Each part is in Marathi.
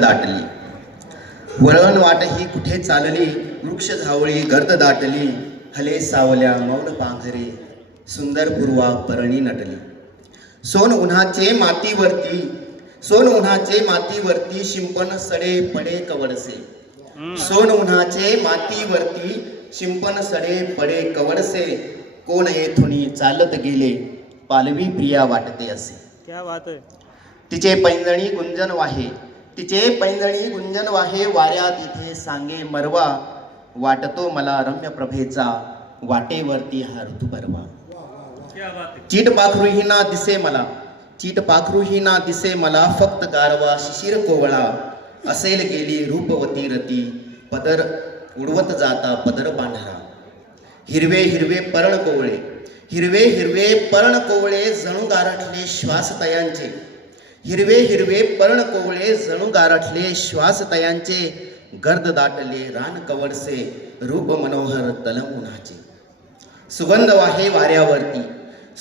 दाटली. वळण वाट ही कुठे चालली? वृक्ष झावळी गर्द दाटली. हले सावल्या मौन पांघरे. सुंदर पूर्वा परणी नटली. सोन उन्हाचे मातीवरती. सोन उन्हाचे मातीवरती शिंपण सडे पडे कवडसे. सोन उन्हाचे मातीवरती शिंपण सडे पडे कवडसे. कोण येथुनी चालत गेले? पालवी प्रिया वाटते असे. क्या बात है तिचे पैंजणी गुंजन वाहे. तिचे पैंजणी गुंजन वाहे वाऱ्यात इथे सांगे मरवा. वाटतो मला रम्य प्रभेचा वाटेवरती हा ऋतू परवा क्या बात चीट ना दिसे मला चीट पाखरूही ना दिसे मला फक्त गारवा शिशिर कोवळा. असेल गेली रूपवती रती पदर उडवत जाता पदर पांढरा. हिरवे हिरवे पर्ण कोवळे हिरवे हिरवे पर्ण कोवळे जणू गारठले श्वास तयांचे हिरवे हिरवे पर्ण कोवळे जणू गारठले श्वास तयांचे गर्द दाटले रान कवडसे रूप मनोहर तलम उन्हाचे. सुगंध वाहे वाऱ्यावरती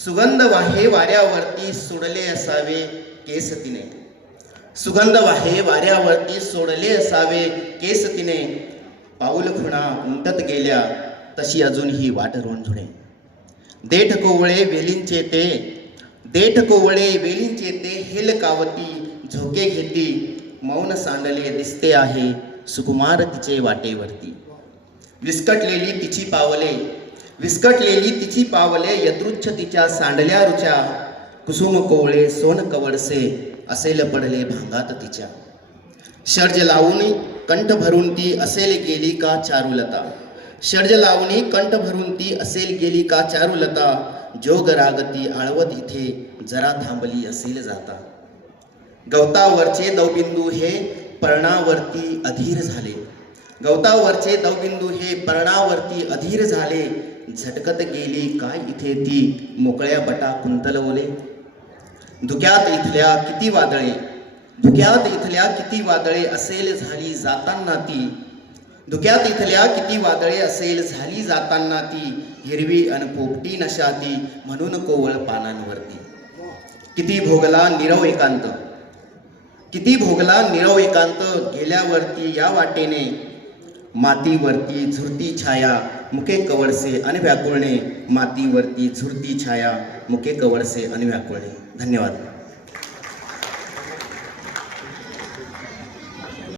सुगंध वाहे वाऱ्यावरती सोडले असावे केस तिने. सुगंध वाहे वाऱ्यावरती सोडले असावे केस तिने. पाऊल खुणा उमटत गेल्या तशी अजूनही वाट रोंझुणे देठ कोवळे वेलींचे ते देठ कोवळे वेलींचे ते हेल कावती झोके घेती मौन सांडले दिसते आहे सुकुमार तिचे वाटेवरती. विस्कटलेली तिची पावले विस्कटलेली तिची पावले यदृच्छ तिच्या सांडल्या रुच्या. कुसुम कोवळे सोन कवडसे असेल पडले भांगात तिच्या. शर्ज लावून कंठ भरून ती असेल गेली का चारुलता? शर्ज लावणी कंठ भरून ती असेल गेली का चारुलता? जोगरागती आळवत इथे जरा थांबली असेल जाता. गवतावरचे दवबिंदू हे पर्णावरती अधीर झाले. गवतावरचे दवबिंदू हे पर्णावरती अधीर झाले. झटकत गेली काय इथे ती? मोकळ्या बटा कुंतलवले. धुक्यात इथल्या किती वादळे? धुक्यात इथल्या किती वादळे असेल झाली जाताना ती? धुक्यात इथल्या किती वादळे असेल झाली जाताना ती हिरवी अन पोपटी नशा ती म्हणून कोवळ पानांवरती. किती भोगला निरव एकांत. किती भोगला निरव एकांत गेल्यावरती या वाटेने. मातीवरती झुरती छाया मुके कवडसे अनव्याकुळणे मातीवरती झुरती छाया मुके कवडसे अनव्याकुळणे धन्यवाद.